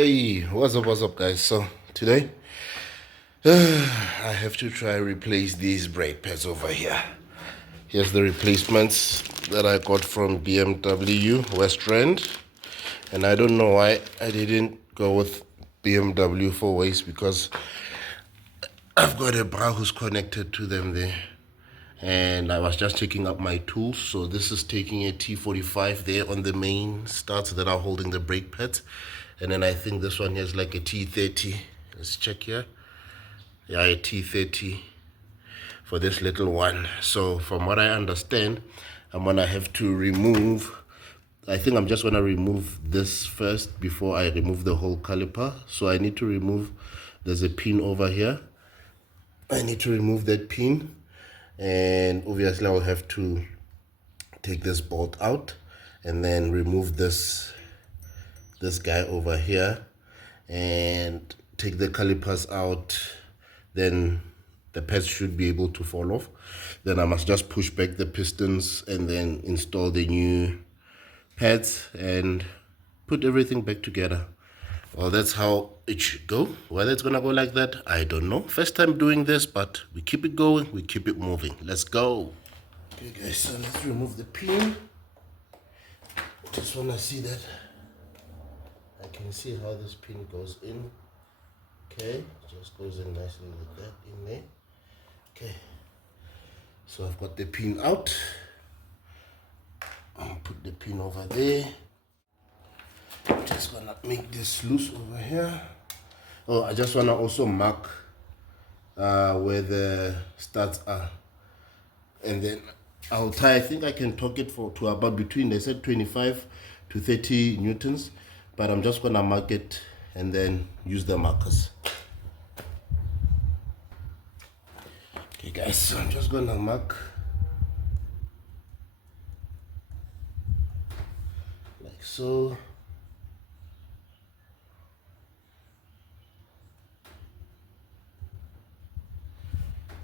Hey, what's up, guys? So today, I have to try replace these brake pads over here. Here's the replacements that I got from BMW West Rand, and I don't know why I didn't go with BMW for waste because I've got a bra who's connected to them there. And I was just taking up my tools. So this is taking a T45 there on the main studs that are holding the brake pads. And then I think this one here is like a T30. Let's check here. Yeah, a T30 for this little one. So from what I understand, I'm gonna have to remove, I think I'm just gonna remove this first before I remove the whole caliper. So I need to remove, there's a pin over here. I need to remove that pin, and obviously I'll have to take this bolt out and then remove this guy over here and take the calipers out. Then the pads should be able to fall off. Then I must just push back the pistons and then install the new pads and put everything back together. Well, that's how it should go. Whether it's gonna go like that, I don't know. First time doing this, but we keep it going, we keep it moving. Let's go. Okay guys, so let's remove the pin. Just wanna see that I can see how this pin goes in. Okay, just goes in nicely like that in there. Okay, so I've got the pin out. I'll put the pin over there. Just gonna make this loose over here. Oh, I just wanna also mark where the studs are, and then I'll tie. I think I can torque it to about between, they said 25 to 30 newtons, but I'm just gonna mark it and then use the markers. Okay guys, so I'm just gonna mark like so.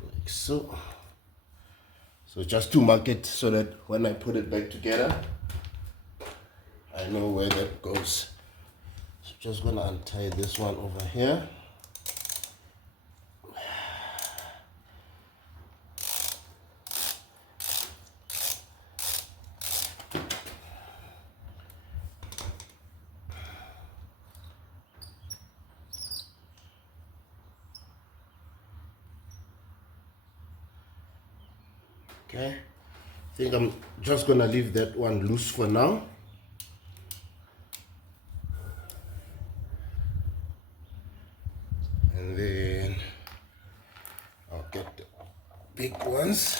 Like so. So just to mark it so that when I put it back together, I know where that goes. So just gonna untie this one over here. Okay, I think I'm just gonna leave that one loose for now. And then I'll get the big ones.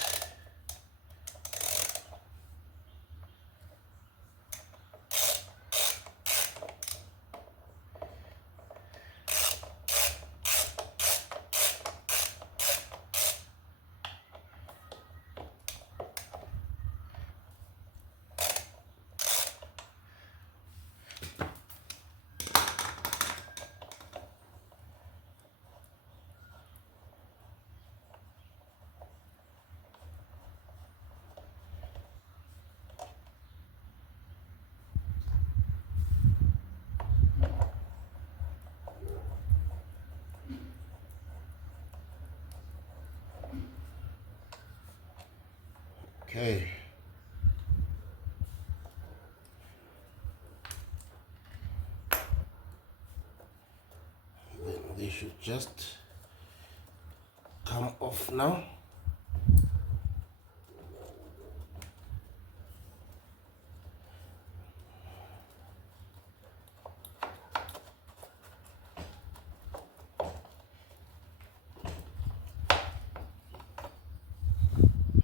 Okay. Then they should just come off now.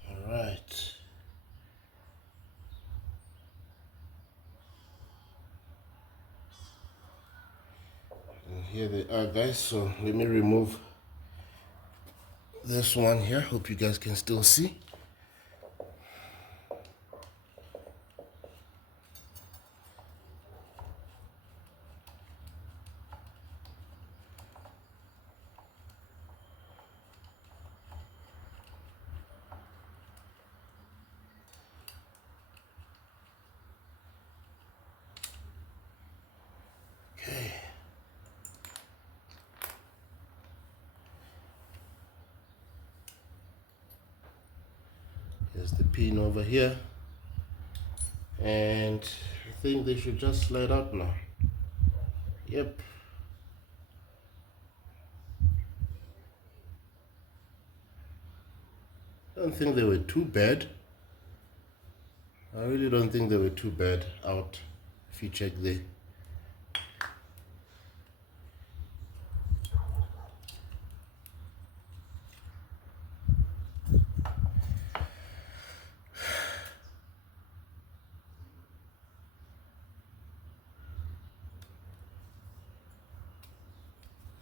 All right. And here they are, guys. So let me remove this one here. Hope you guys can still see. Okay. There's the pin over here, and I think they should just slide out now. Yep. I don't think they were too bad. I really don't think they were too bad out, if you check there.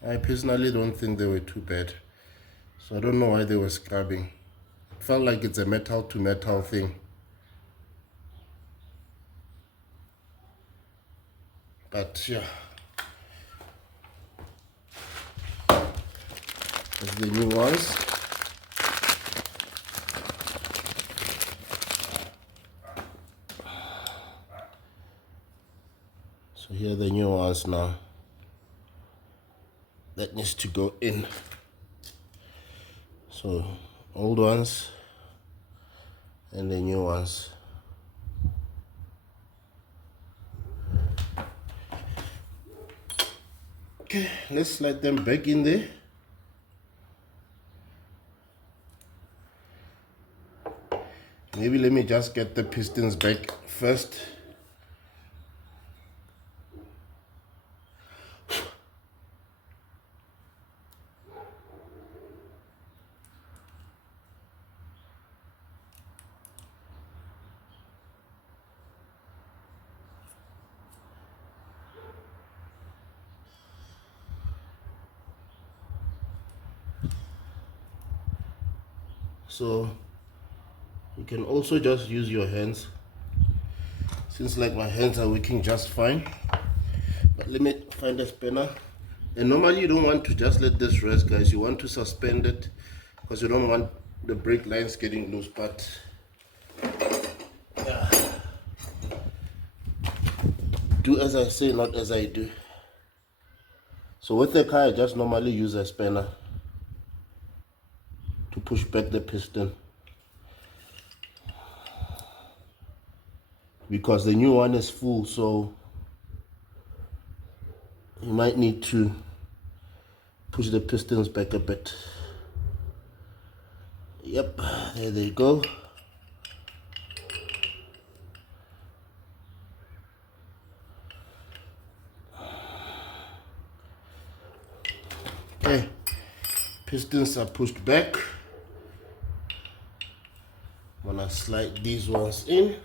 I personally don't think they were too bad. So I don't know why they were scrubbing. It felt like it's a metal to metal thing. But yeah. There's the new ones. So here are the new ones now. That needs to go in. So old ones and the new ones. Okay, let's slide them back in there. Maybe let me just get the pistons back first. So you can also just use your hands, since like my hands are working just fine. But let me find a spanner. And normally you don't want to just let this rest, guys. You want to suspend it because you don't want the brake lines getting loose. But yeah, do as I say, not as I do. So with the car, I just normally use a spanner to push back the piston, because the new one is full, so you might need to push the pistons back a bit. Yep, there they go. Okay, pistons are pushed back. I'm gonna slide these ones in.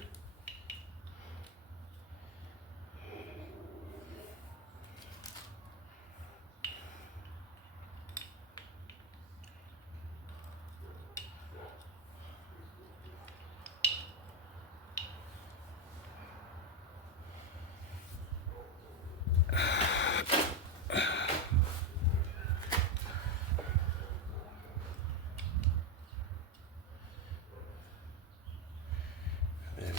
There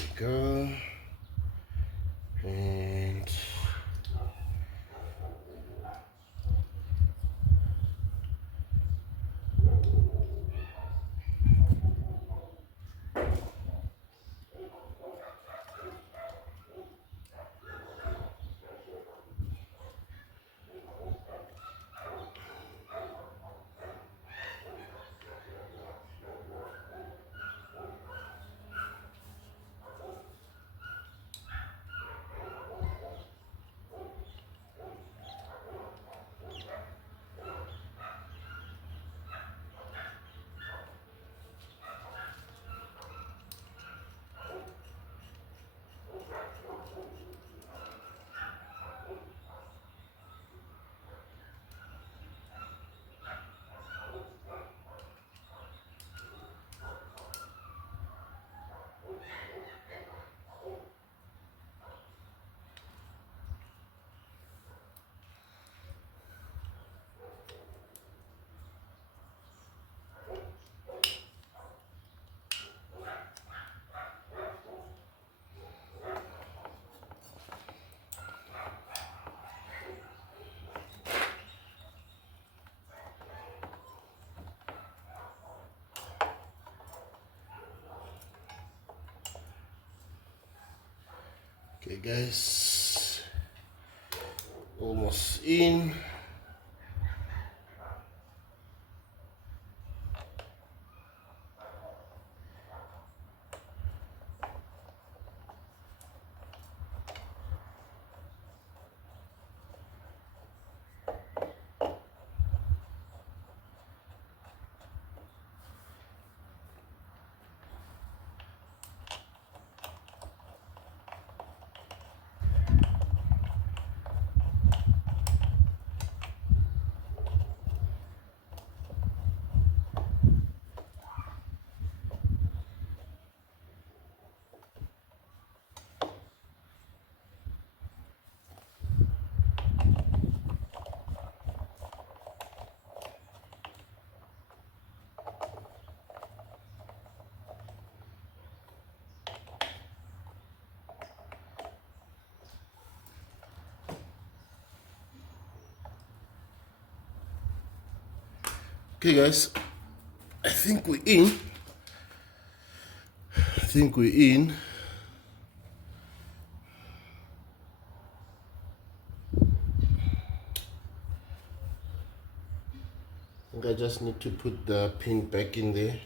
Okay guys, almost in. Okay guys, I think we're in. I think we're in. I think I just need to put the pin back in there.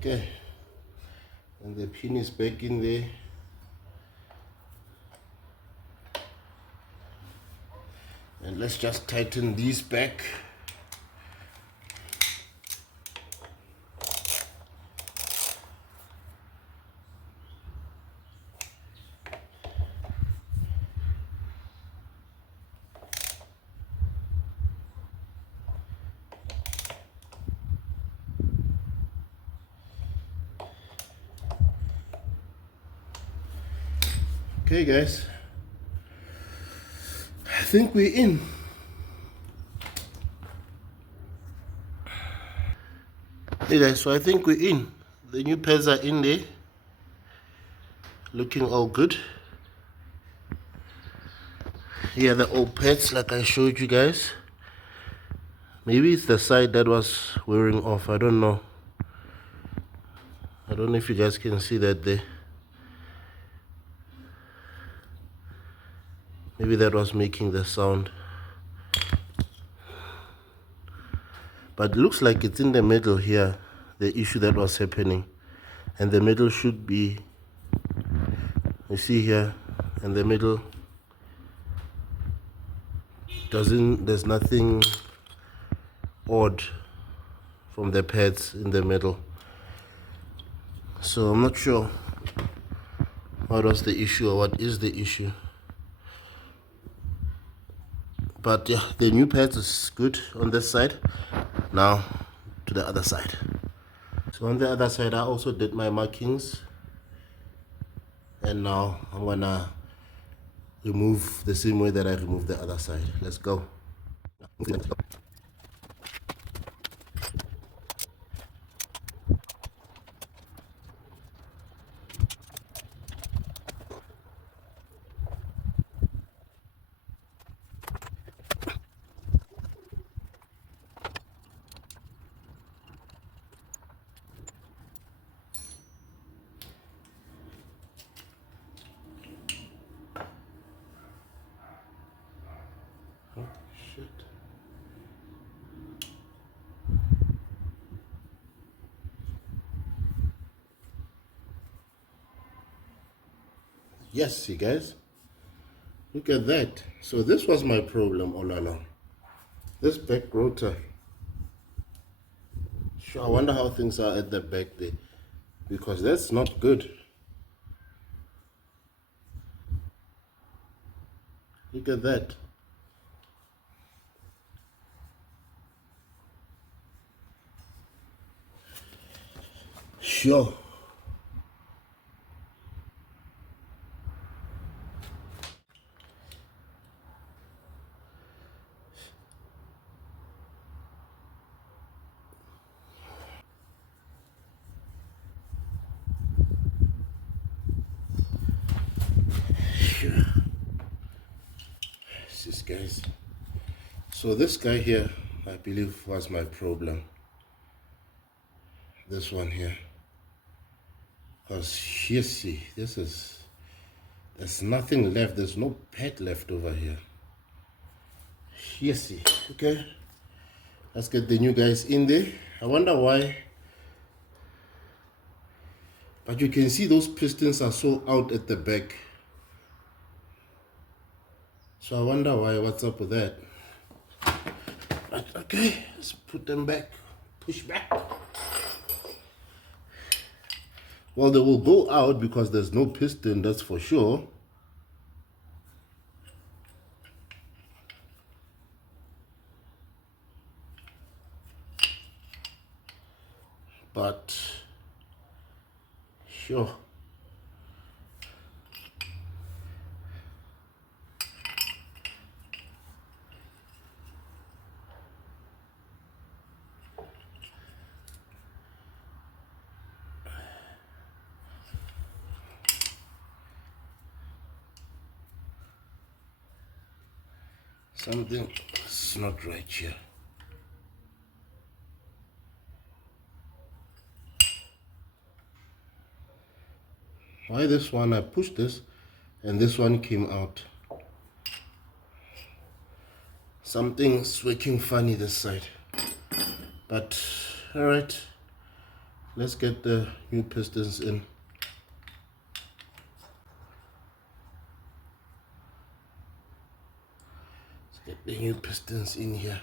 Okay, and the pin is back in there. And let's just tighten these back. Okay guys, I think we're in. Hey guys, so I think we're in. The new pads are in there, looking all good. Here are the old pads like I showed you guys. Maybe it's the side that was wearing off, I don't know. I don't know if you guys can see that there. Maybe that was making the sound. But it looks like it's in the middle here, the issue that was happening. And the middle should be, you see here, and the middle there's nothing odd from the pads in the middle. So I'm not sure what was the issue or what is the issue. But yeah, the new pads is good on this side. Now to the other side. So on the other side I also did my markings, and now I'm gonna remove the same way that I removed the other side. Let's go. Oh, shit. Yes, you guys, look at that. So this was my problem all along. This back rotor. Sure, I wonder how things are at the back there. because that's not good. Look at that. Sure. Sure. This guys. So this guy here, I believe, was my problem. This one here. Because here, see, there's nothing left. There's no pet left over here. Here, see. Okay. Let's get the new guys in there. I wonder why. But you can see those pistons are so out at the back. So I wonder why. What's up with that? But okay, let's put them back. Push back. Well, they will go out because there's no piston, that's for sure. But sure. Something is not right here. Why this one? I pushed this and this one came out. Something's working funny this side. But alright, let's get the new pistons in. Let's get the new pistons in here.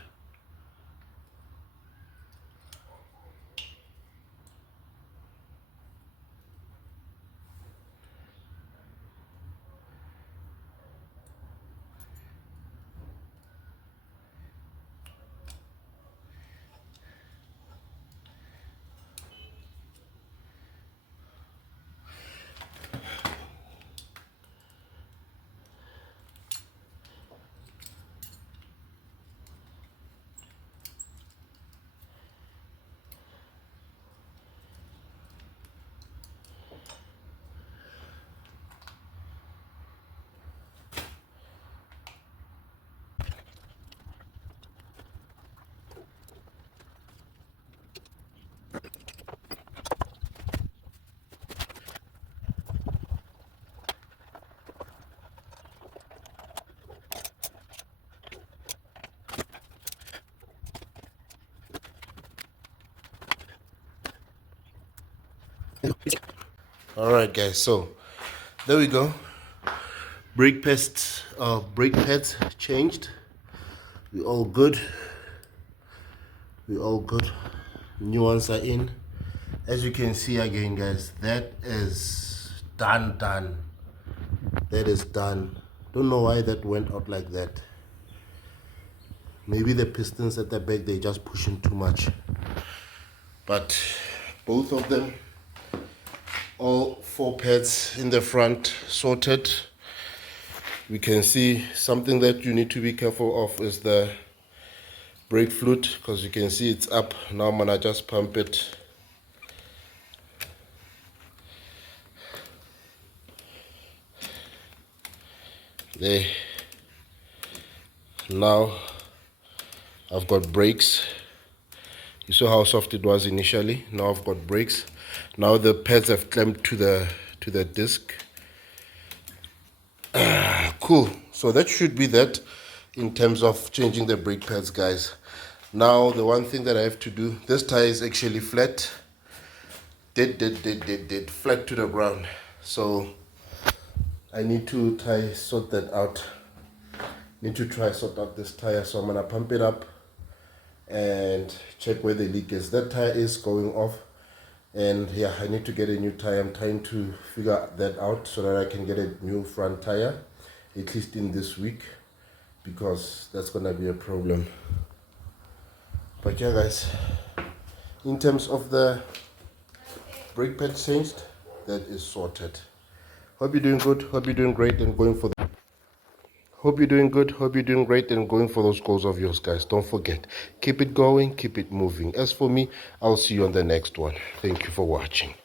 All right, guys. So there we go. Brake pads changed. We all good. We all good. New ones are in. As you can see again, guys, that is done. That is done. Don't know why that went out like that. Maybe the pistons at the back, they just pushing too much. But both of them, all 4 pads in the front sorted. We can see something that you need to be careful of is the brake fluid, because you can see it's up. Now I'm gonna just pump it. There. Now I've got brakes. You saw how soft it was initially. Now I've got brakes. Now the pads have clamped to the disc. Cool. So that should be that in terms of changing the brake pads, guys. Now the one thing that I have to do, this tire is actually flat. Dead flat to the ground. So I need to sort that out. Need to try sort out this tire. So I'm gonna pump it up and check where the leak is. That tire is going off, And yeah, I need to get a new tire. I'm trying to figure that out so that I can get a new front tire, at least in this week, because that's gonna be a problem. But yeah guys, in terms of the brake pad changed, that is sorted. Hope you're doing good, hope you're doing great and going for the hope you're doing good, hope you're doing great and going for those goals of yours, guys. Don't forget, keep it going, keep it moving. As for me, I'll see you on the next one. Thank you for watching.